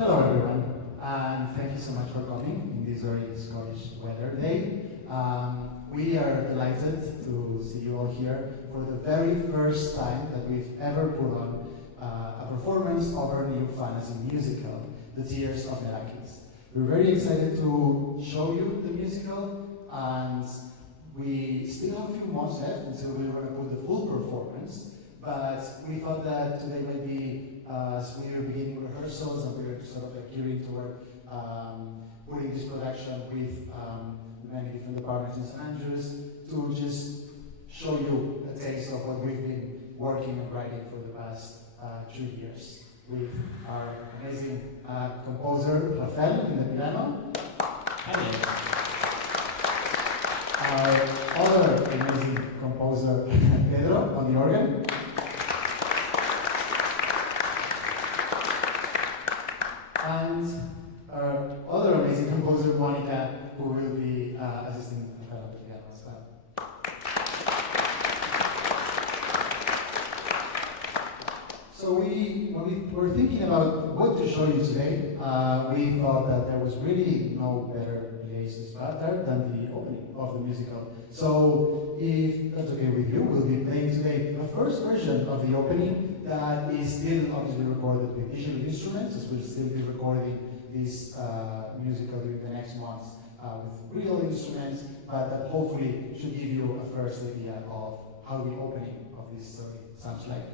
Hello everyone, and thank you so much for coming in this very Scottish weather day. We are delighted to see you all here for the very first time that we've ever put on a performance of our new fantasy musical, The Tears of Nerakhis. We're very excited to show you the musical, and we still have a few months left until we're going to put the full performance, but we thought that today might be, as we are beginning rehearsals and we're sort of like gearing toward putting this production with many different departments in St. Andrews, to just show you a taste of what we've been working and writing for the past 2 years with our amazing composer Rafael in the piano. Our other amazing composer Pedro on the organ. And our other amazing composer Monica, who will be assisting Rafael on the piano as well. So when we were thinking about what to show you today, we thought that there was really no better place to start there than the opening of the musical. So if that's okay with you, we'll be playing today the first version of the opening that is still obviously recorded with digital instruments, as we'll still be recording this musical during the next months with real instruments, but that hopefully should give you a first idea of how the opening of this story sounds like.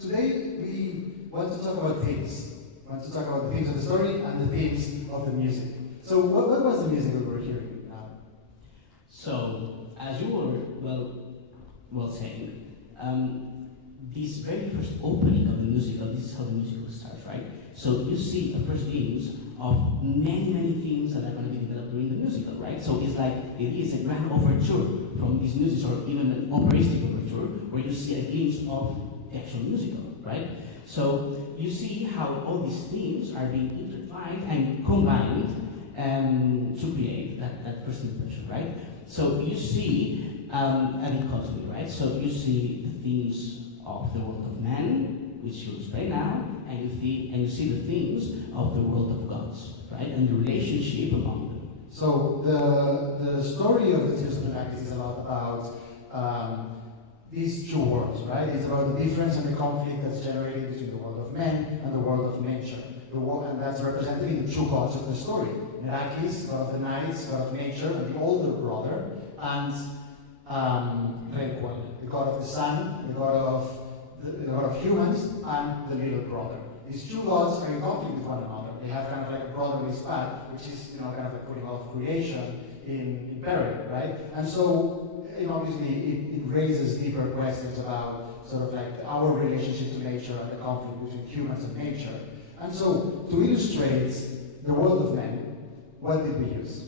Today we want to talk about themes. We want to talk about the themes of the story and the themes of the music. So what was the music that we're hearing now? So, as you were well saying, this very first opening of the musical, this is how the musical starts, right? So you see the first glimpse of many themes that are going to be developed during the musical, right? So it's like, it is a grand overture from this musical, or even an operatic overture, where you see a glimpse of the actual musical, right? So you see how all these themes are being intertwined and combined to create that first impression, right? So you see a dichotomy, right? So you see the themes of the world of man, which you'll explain now, and you see the themes of the world of gods, right? And the relationship among them. So the story of the Tears of Nerakhis is a lot about these two worlds, right? It's about the difference and the conflict that's generated between the world of men and the world of nature. And that's represented in the two gods of the story. Nerakhis, god of the nights, god of nature, and the older brother, and Requel, the god of the sun, the god of humans, and the little brother. These two gods are in conflict with one another. They have kind of like a brotherly spat, which is kind of like putting all of creation in parallel, right? And so, obviously, it raises deeper questions about sort of like our relationship to nature and the conflict between humans and nature. And so, to illustrate the world of men, what did we use?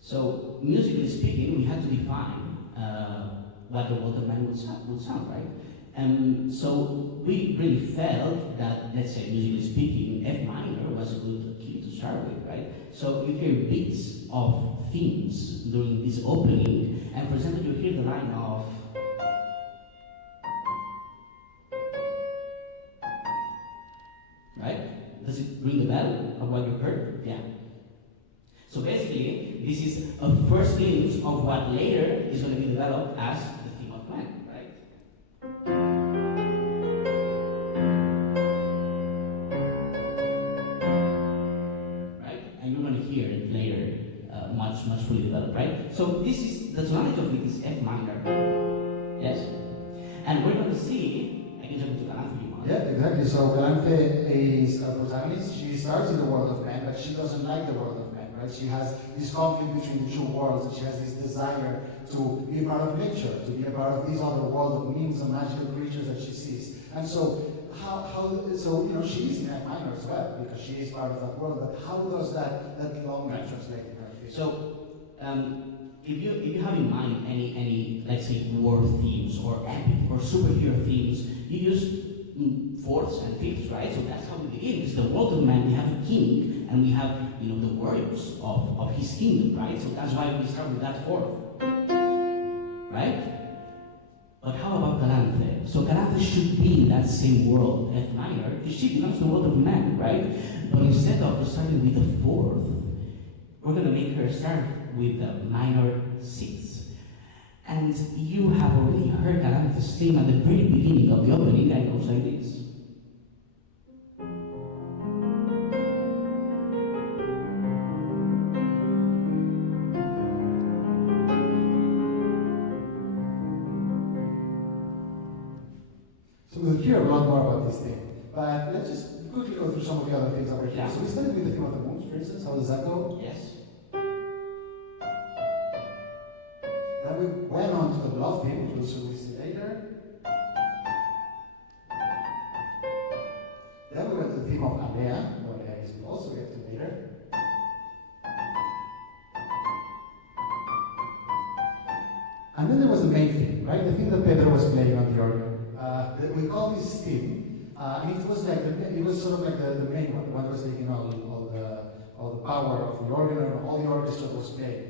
So, musically speaking, we had to define what the world of man would sound, right? So we really felt that, let's say, musically speaking, F minor was a good key to start with, right? So you hear bits of themes during this opening, and for example, you hear the line of right? Does it ring the bell of what you heard? Yeah. So basically, this is a first glimpse of what later is going to be developed as the theme of man, right? Right? And you're going to hear it later, much fully developed, right? So this is the tonality of it is F minor. Yes? And we're going to see, I can jump into Galante if you want. Yeah, exactly. So Galante is a protagonist. She starts in the world of man, but she doesn't like the world of man. Right? She has this conflict between the two worlds, and she has this desire to be a part of nature, to be a part of this other world of memes and magical creatures that she sees. And so, she is in F minor as well, because she is part of that world, but how does that longing translate in her case? So, if you have in mind any let's say war themes or epic or superhero themes, you use fourths and fifths, right? So that's how we begin. It's the world of man. We have a king, and we have the warriors of his kingdom, right? So that's why we start with that fourth, right? But how about Galante? So Galante should be in that same world, F minor, because she belongs to the world of man, right? But instead of starting with the fourth, we're going to make her start with the minor sixth. And you have already heard Galante's theme at the very beginning of the opening, and it goes like this. So we'll hear a lot more about this thing. But let's just quickly go through some of the other things that were here. Yeah. So we started with the theme of the moons, for instance. How does that go? Yes. Then we went on to the love theme, which we'll see later. Then we went to the theme of Alea, what Alea is we'll also get to later. And then there was the main theme, right? The theme that Pedro was playing on the organ. We call this theme, and it was like it was sort of like the main one. The one that was taking all the power of the organ, and all the orchestra was playing.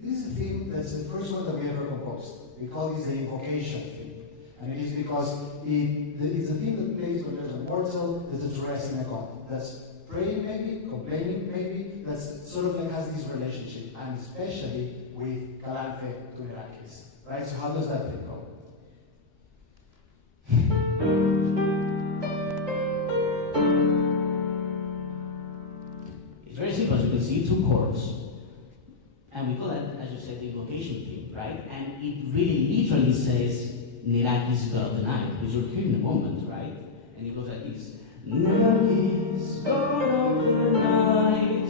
This is a theme that's the first one that we ever composed. We call this the invocation theme. And it is because it's a theme that plays when there's a mortal that's addressing a god. That's praying maybe, complaining maybe, that's sort of like has this relationship, and especially with Galante to Nerakhis. Right? So how does that thing go? It's very simple, as you can see, 2 chords. And we call that, as you said, the invocation theme, right? And it really literally says Nerakhis, god of the night, which you'll hear in a moment, right? And it goes like this. Nerakhis, god of the night.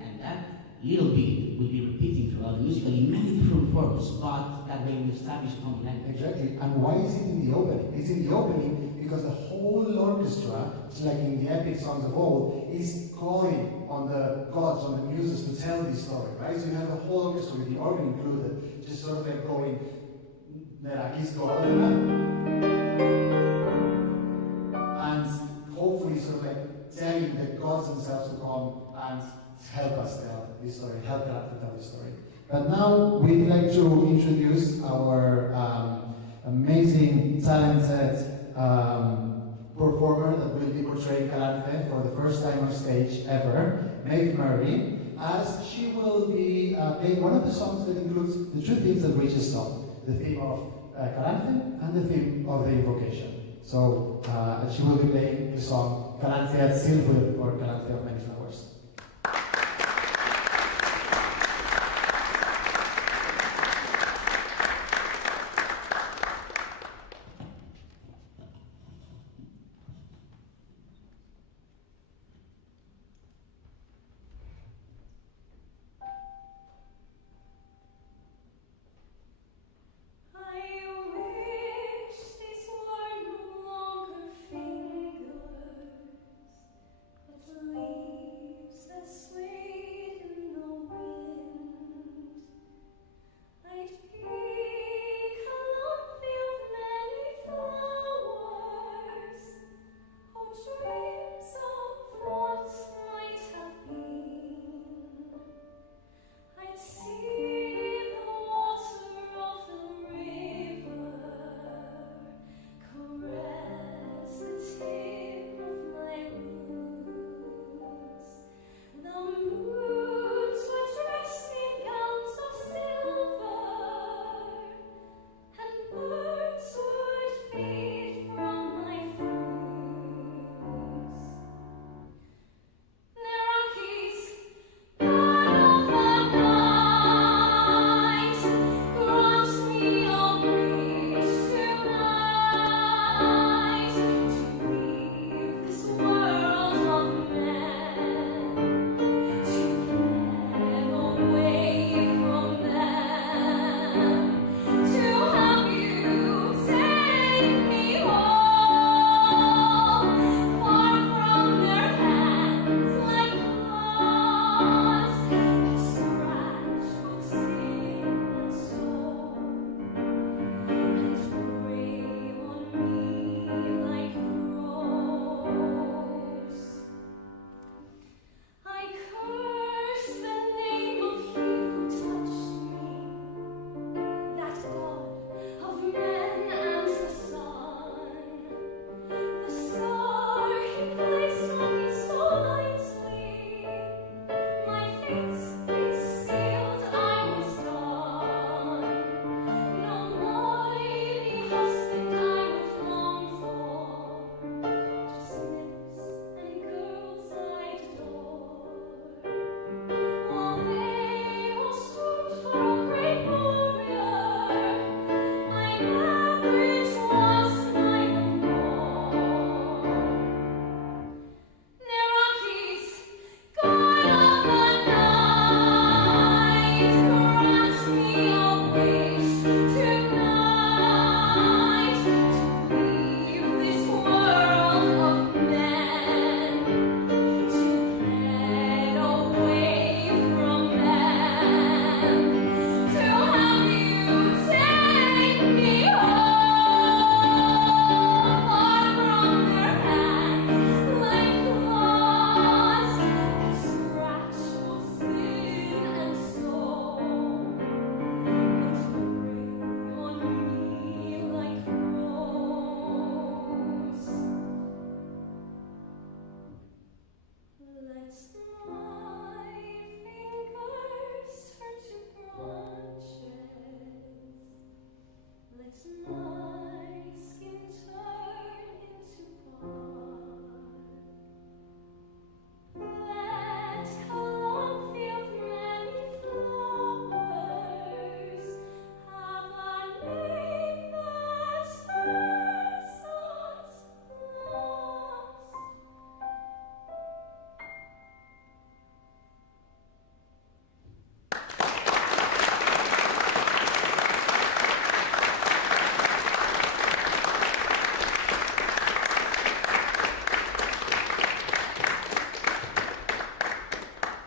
And that little bit will be repeating throughout the musical in many different forms, but that way we establish common language. Exactly. And why is it in the opening? It's in the opening because the whole orchestra, just like in the epic songs of old, is calling on the gods, on the muses to tell this story, right? So you have the whole orchestra with the organ included, just sort of like going, Nerakhis, god of the night. And hopefully sort of like telling the gods themselves to come and help us tell this story, help us to tell this story. But now we'd like to introduce our amazing, talented performer that will be portraying Galante for the first time on stage ever, Maeve Murray, as she will be playing one of the songs that includes the 2 themes that we just saw, the theme of Galante and the theme of the invocation. So she will be playing the song Kalantia Silver or Kalantia of Many Flowers.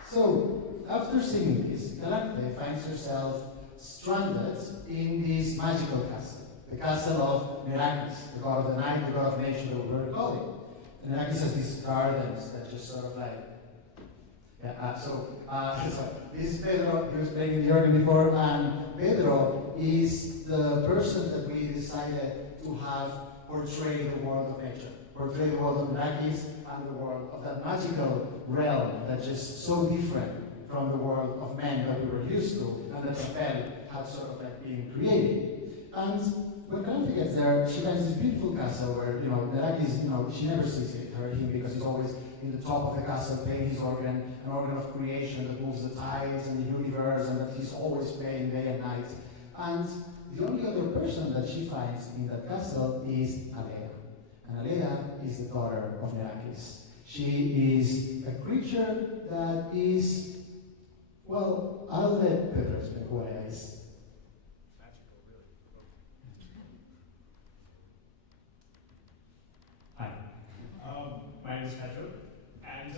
So, after singing this, Galante finds herself stranded in this magical castle, the castle of Nerakhis, the god of the night, the god of nature that we were calling. And Nerakhis has these gardens that just sort of like, so this is Pedro, he was playing the organ before, and Pedro is the person that we decided to have portray the world of nature, portray the world of Nerakhis and the world of that magical realm that's just so different from the world of men that we were used to, and that Rafael had sort of like been creating. And when Calanthe gets there, she finds this beautiful castle where, Nerakhis, she never sees him because he's always in the top of the castle playing his organ, an organ of creation that moves the tides and the universe, and that he's always playing day and night. And the only other person that she finds in that castle is Alea. And Alea is the daughter of Nerakhis. She is a creature that is, well, I'll let Pedro explain who Alea is. Magical, really. Hi, my name is Petro, and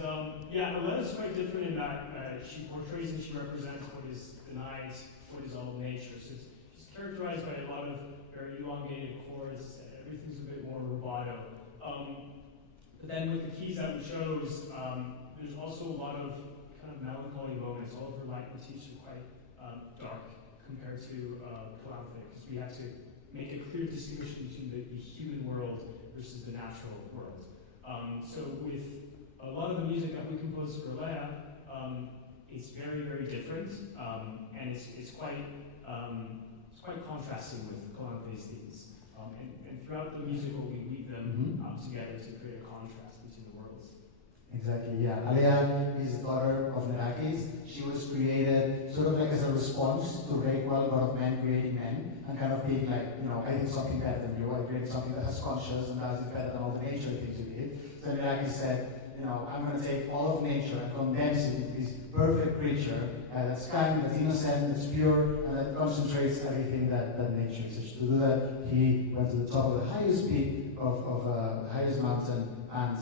Alea is quite different in that she portrays and she represents what is denied, what is all nature. So she's characterized by a lot of very elongated chords, everything's a bit more rubato. But then with the keys that we chose, there's also a lot of kind of melancholy moments. All of her leitmotifs are quite dark compared to Calanthe, because we have to make a clear distinction between the human world versus the natural world. So with a lot of the music that we composed for Alea, it's very, very different, and it's quite contrasting with Calanthe's themes. And throughout the musical, we weave them together to create a contrast between the worlds. Exactly, yeah. Alea is the daughter of Nerakhis. She was created sort of like as a response to Rayqual, God of Men, creating men, and kind of being like, I did something better than you, I created something that has conscience and does it better than all the nature things you did. So Nerakhis said, I'm going to take all of nature and condense it into this perfect creature that's kind, that's innocent, that's pure, and that concentrates everything that nature is. To do that, he went to the top of the highest peak of the highest mountain, and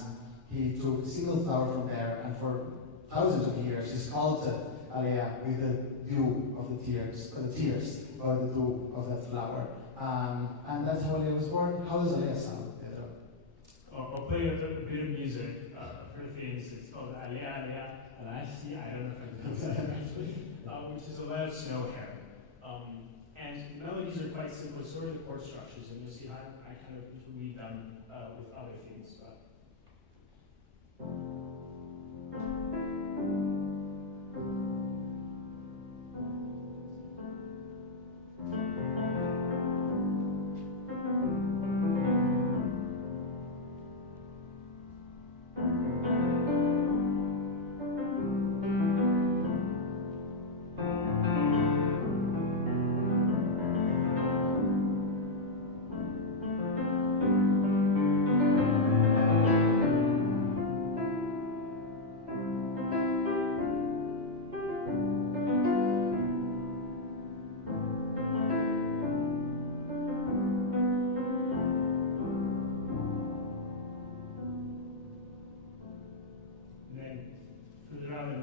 he took a single flower from there, and for thousands of years he sculpted Alea with the dew of the tears, or the dew of that flower. And that's how Alea was born. How does Alea sound, Pedro? I'll play a bit of music. Her themes, it's called Alea, and I don't know if I can pronounce that actually, which is Alea's snow hair. And melodies are quite simple, sort of chord structures, and you'll see how I kind of interweave them with other themes.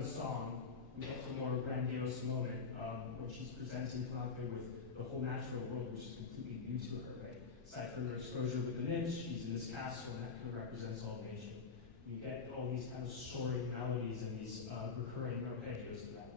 The song, we get to a more grandiose moment when she's presenting Calanthe with the whole natural world, which is completely new to her, right? Aside from her exposure with the nymphs, she's in this castle, and that kind of represents all of nature. You get all these kind of soaring melodies and these recurring arpeggios to that.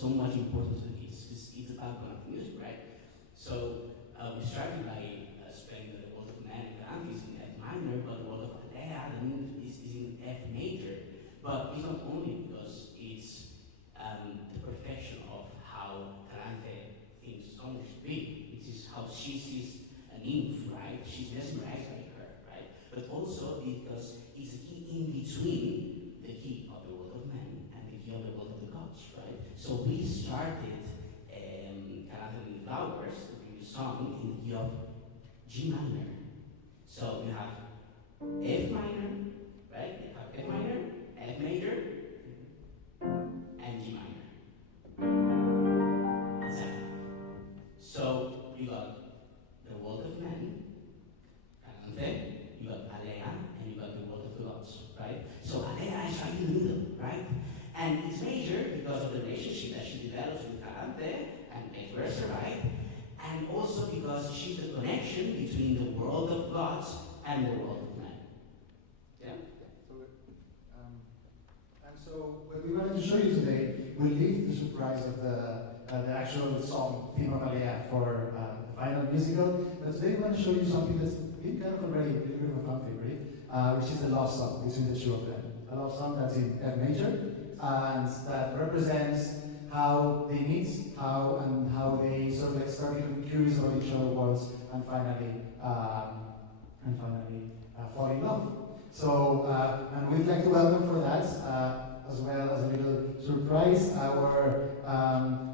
So much importance to this. It's about kind of music, right? So we started by spelling the world of man and Calanthe is in F minor, but the world of Alea is in F major. But it's not only because it's the perfection of how Calanthe thinks song should be. It is how she sees a nymph, right? She's mesmerized by her, right? But also because it's a key in between the key of the world of man and the key of the world of the gods, right? So we started Calanthe with flowers to bring song in the key of G minor. So you have F minor, right? You have F minor, F major, and G minor. Exactly. So you got the world of men, Calante, you got Alea, and you got the world of the gods, right? So Alea is right in the middle, right? And it's major because of the relationship that she develops with Calante, and vice versa, right? And also because she's the connection between the world of gods and the world of men. Yeah? So what we wanted to show you today, we'll leave the surprise of the actual song, theme of Alea, for the final musical. But today we want to show you something that's been kind of already a little bit of a fan favorite, which is a love song between the two of them. A love song that's in F major, and that represents how they meet, how they sort of like start becoming curious about each other's worlds, and finally fall in love. So, and we'd like to welcome for that, as well as a little surprise, our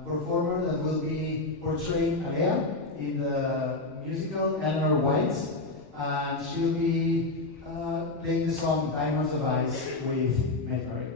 performer that will be portraying Alea in the musical, Eleanor White, and she'll be playing the song Diamonds of Ice with Medbury.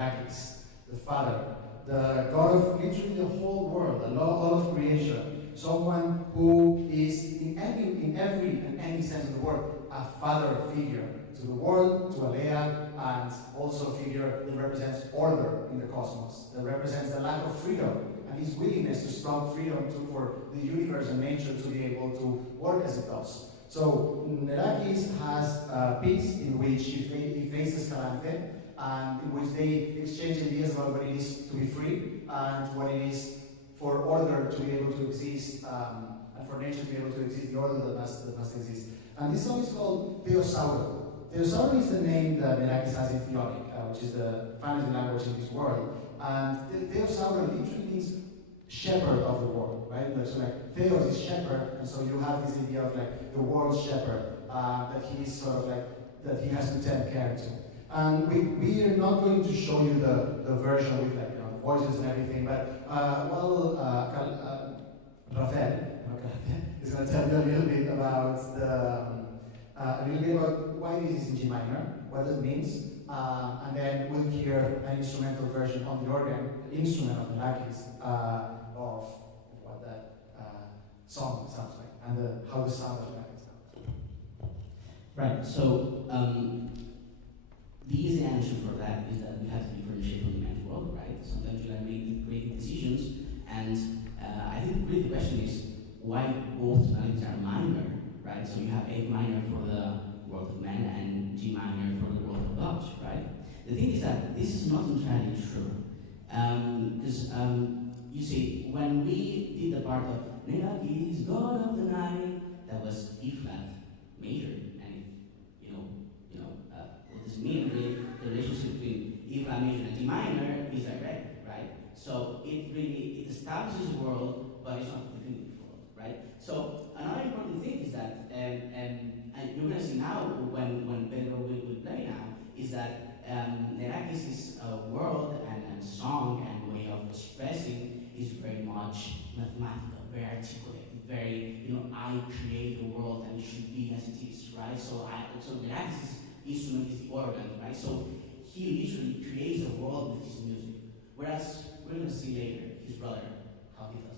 Nerakhis, the father, the god of literally the whole world, all of creation, someone who is in any sense of the word, a father figure to the world, to Alea, and also a figure that represents order in the cosmos, that represents the lack of freedom and his willingness to stop freedom for the universe and nature to be able to work as it does. So Nerakhis has a piece in which he faces Calanthe, and in which they exchange ideas about what it is to be free and what it is for order to be able to exist, and for nature to be able to exist, the order that must exist. And this song is called Theosauro. Theosauro is the name that Nerakhis has in Theonic, which is the fantasy language in this world. And Theosauro literally means shepherd of the world, right? So like Theos is shepherd, and so you have this idea of like the world's shepherd, that he is sort of like, that he has to tend care to. And we are not going to show you the version with like, voices and everything, but Rafael is going to tell you a little bit about why this is in G minor, what it means, and then we'll hear an instrumental version on the organ, the instrument of Nerakhis, of what that song sounds like, and how the sound of Nerakhis sounds. Right, so the easy answer for that is that we have to differentiate from the mental world, right? Sometimes you make decisions, and I think really the question is why both melodies are minor, right? So you have A minor for the world of man and G minor for the world of gods, right? The thing is that this is not entirely true, because you see, when we did the part of Nerakhis, God of the Night, that was E flat major, and what does it mean? The relationship between E flat major and D minor is direct, right? So it establishes a world, but it's not the definitive world, right? So another important thing is that, and you're going to see now when Pedro will play now, is that Nerakhis' world and song and way of expressing is very much mathematical, very articulated, very, I create the world and it should be as it is, right? So Nerakhis' instrument is the organ, right? So he literally creates a world with his music. Whereas we're going to see later his brother, how he does it.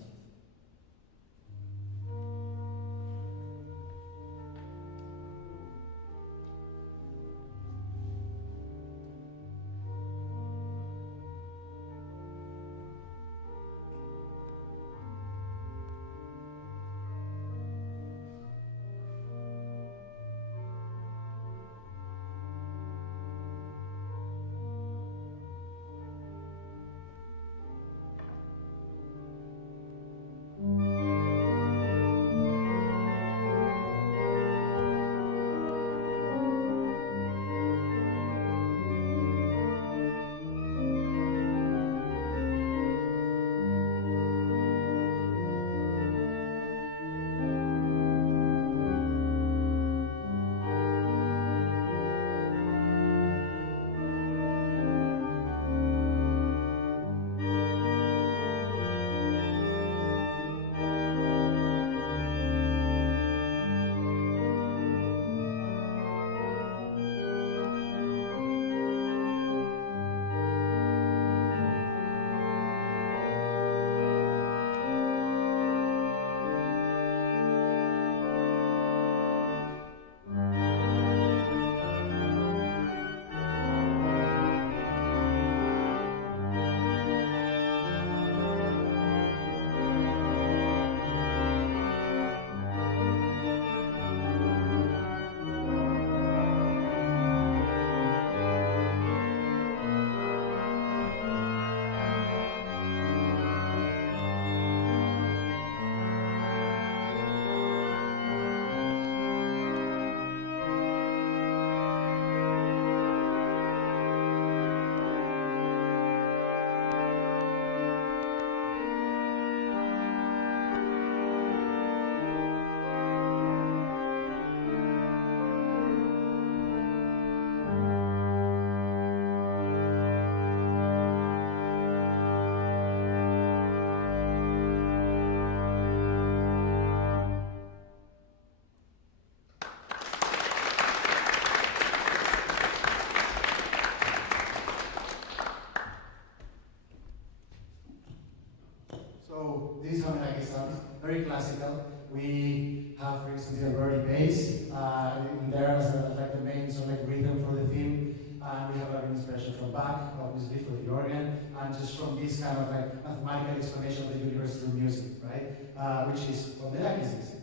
very classical. We have, for instance, a birdie bass in there as like the main sort of like rhythm for the theme. And we have an inspiration from Bach, obviously, for the organ, and just from this kind of like mathematical explanation of the universe through music, right? Which is what Nerakhis is.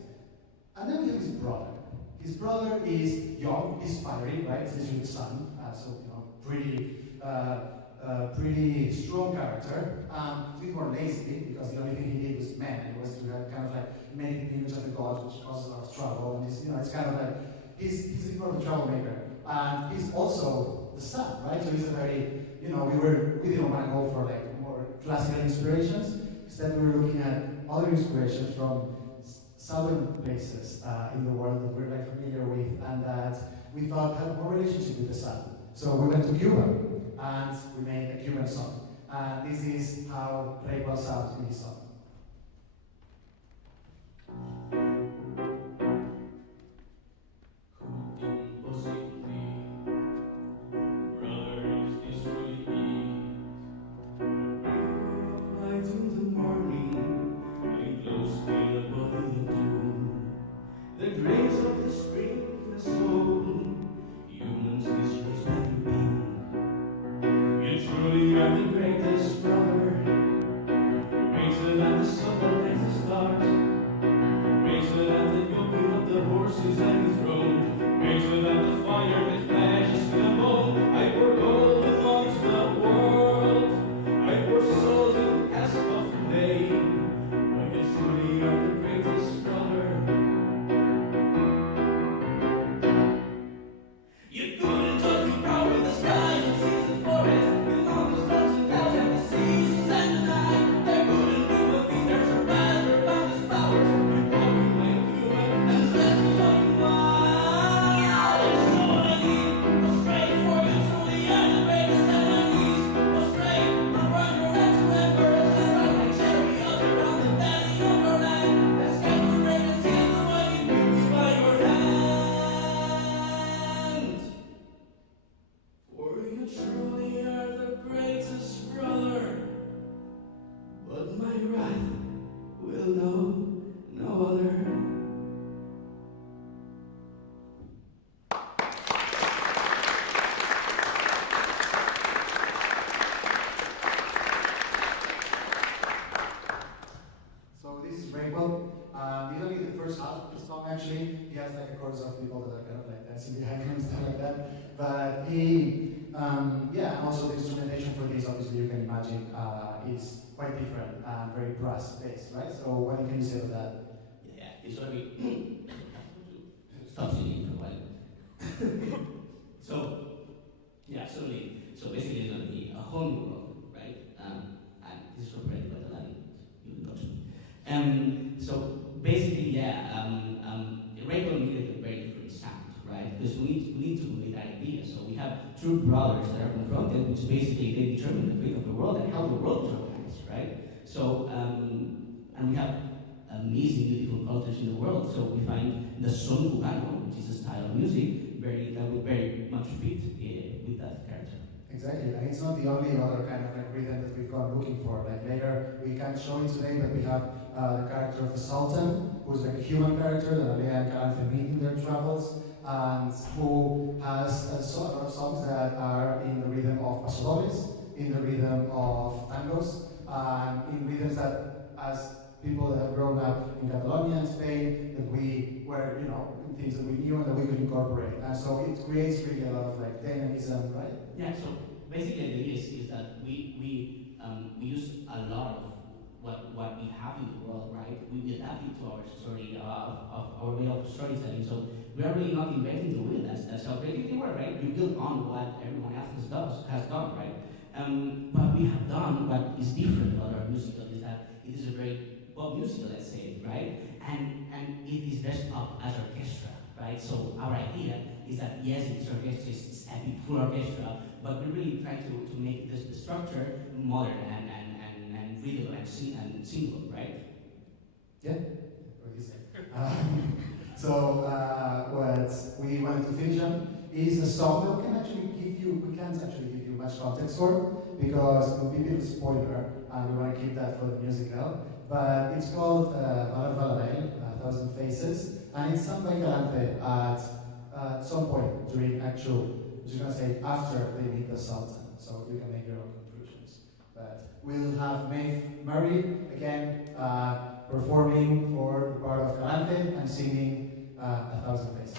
And then we have his brother. His brother is young, he's fiery, right? He's literally the son, so you know, pretty strong character. He's a bit more lazy because the only thing he did was men. It was to kind of like make the image of the gods, which causes a lot of trouble. And he's, you know, it's kind of like he's a bit more of a troublemaker. And he's also the son, right? So he's a very, you know, we didn't want to go for like more classical inspirations. Instead, we were looking at other inspirations from southern places in the world that we're like familiar with, and that we thought had more relationship with the sun. So we went to Cuba and we made a Cuban song. And this is how Laidlaw sounds in his song. Actually, he has like a chorus of people that are kind of like dancing behind him and stuff like that. But he, yeah, and also the instrumentation for this, obviously, you can imagine, is quite different and very brass-based, right? So, what can you say about that? Yeah, it's gonna be. Stop singing for a while. So, yeah, absolutely. So basically, it's gonna be a whole new world, right? And this is operated by the Latin. You can touch me. So basically, yeah. Laidlaw needed a very different sound, right? Because we need to relate ideas. So we have two brothers that are confronted, which basically they determine the fate of the world and how the world is organized, right? So and we have amazing, beautiful cultures in the world. So we find the son cubano, which is a style of music, that would very much fit with that character. Exactly, and it's not the only other kind of like rhythm that we've gone looking for. Like later, we can't show it today, but we have the character of the Sultan, who's like a human character that Alea and Katia meet in their travels, and who has a lot of songs that are in the rhythm of pasodobles, in the rhythm of tangos, in rhythms that, as people that have grown up in Catalonia and Spain, that we were, you know, things that we knew and that we could incorporate. And so it creates really a lot of like dynamism, right? Yeah, so basically the idea is that we use a lot of what we have in the world, right? We adapt it to our story, of our way of storytelling. So we are really not inventing the wheel. That's how creative they were, right? You build on what everyone else has done, right? But we have done what is different about our musical is that it is a very pop musical, let's say, right? And it is dressed up as orchestra, right? So our idea is that yes, it's orchestra, it's epic, full orchestra, but we're really trying to make the structure modern and readable and singable, right? Yeah, what you say. So what we wanted to finish on is a song that we can't actually give you much context for because it would be a bit of a spoiler, and we want to keep that for the musical. but it's called Valar, 1,000 Faces, and it's sung by Galante at some point during actual, I'm just going to say after they meet the Sultan, so you can make your own conclusions. But we'll have Maeve Murray again performing for the part of Galante and singing 1,000 Faces.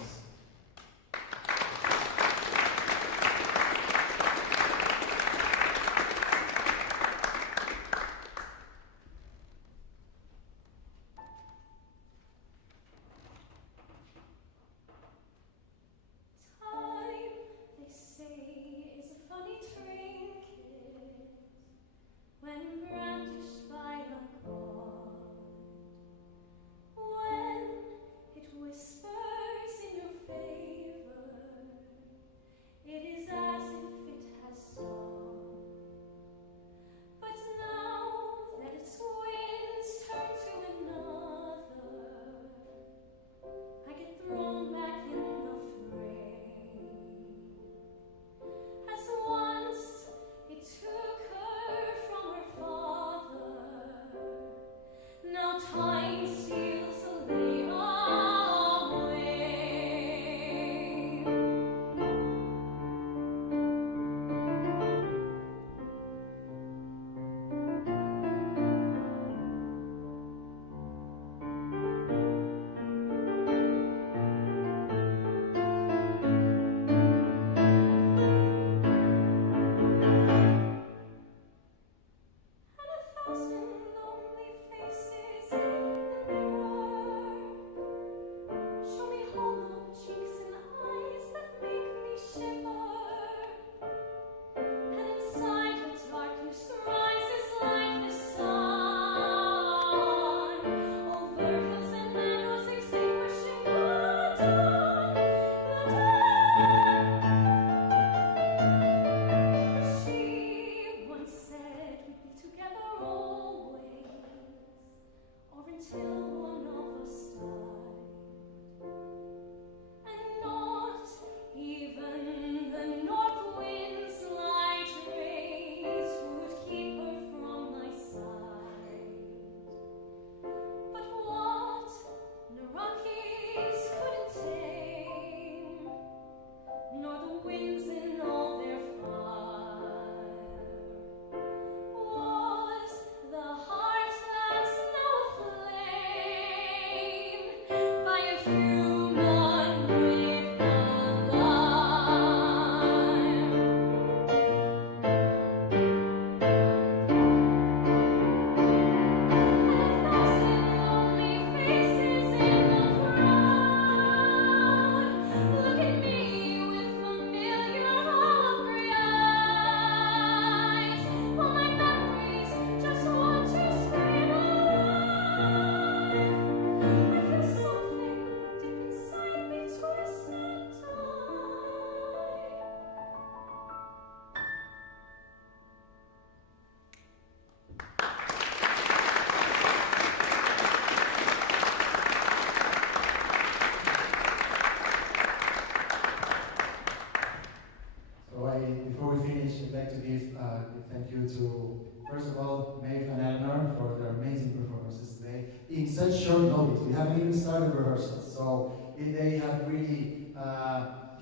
Before we finish, I'd like to give a thank you to, first of all, Maeve and Eleanor for their amazing performances today. In such short notice, we haven't even started rehearsals, so they have really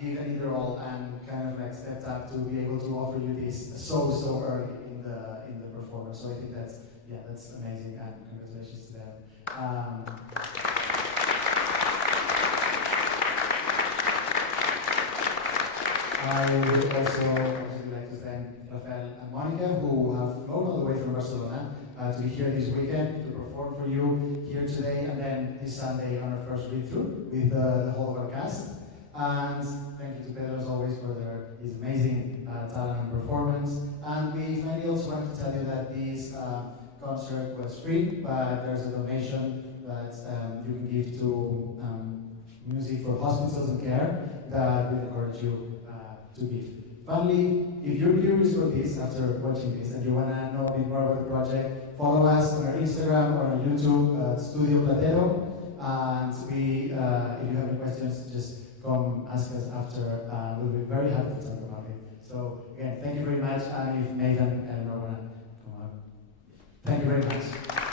given it their all and kind of like stepped up to be able to offer you this so early in the performance. So I think that's amazing, and congratulations to them. I would also like to thank Rafael and Monica, who have flown all the way from Barcelona to be here this weekend to perform for you here today and then this Sunday on our first read-through with the whole of our cast. And thank you to Pedro as always for his amazing talent and performance. And we finally also wanted to tell you that this concert was free, but there's a donation that you can give to Music for Hospitals and Care that we encourage you to give. Finally, if you're curious about this after watching this and you want to know a bit more about the project, follow us on our Instagram or on YouTube, Studio Platero. And if you have any questions, just come ask us after. We'll be very happy to talk about it. So again, thank you very much. And if Nathan and Eleanor want to come on. Thank you very much.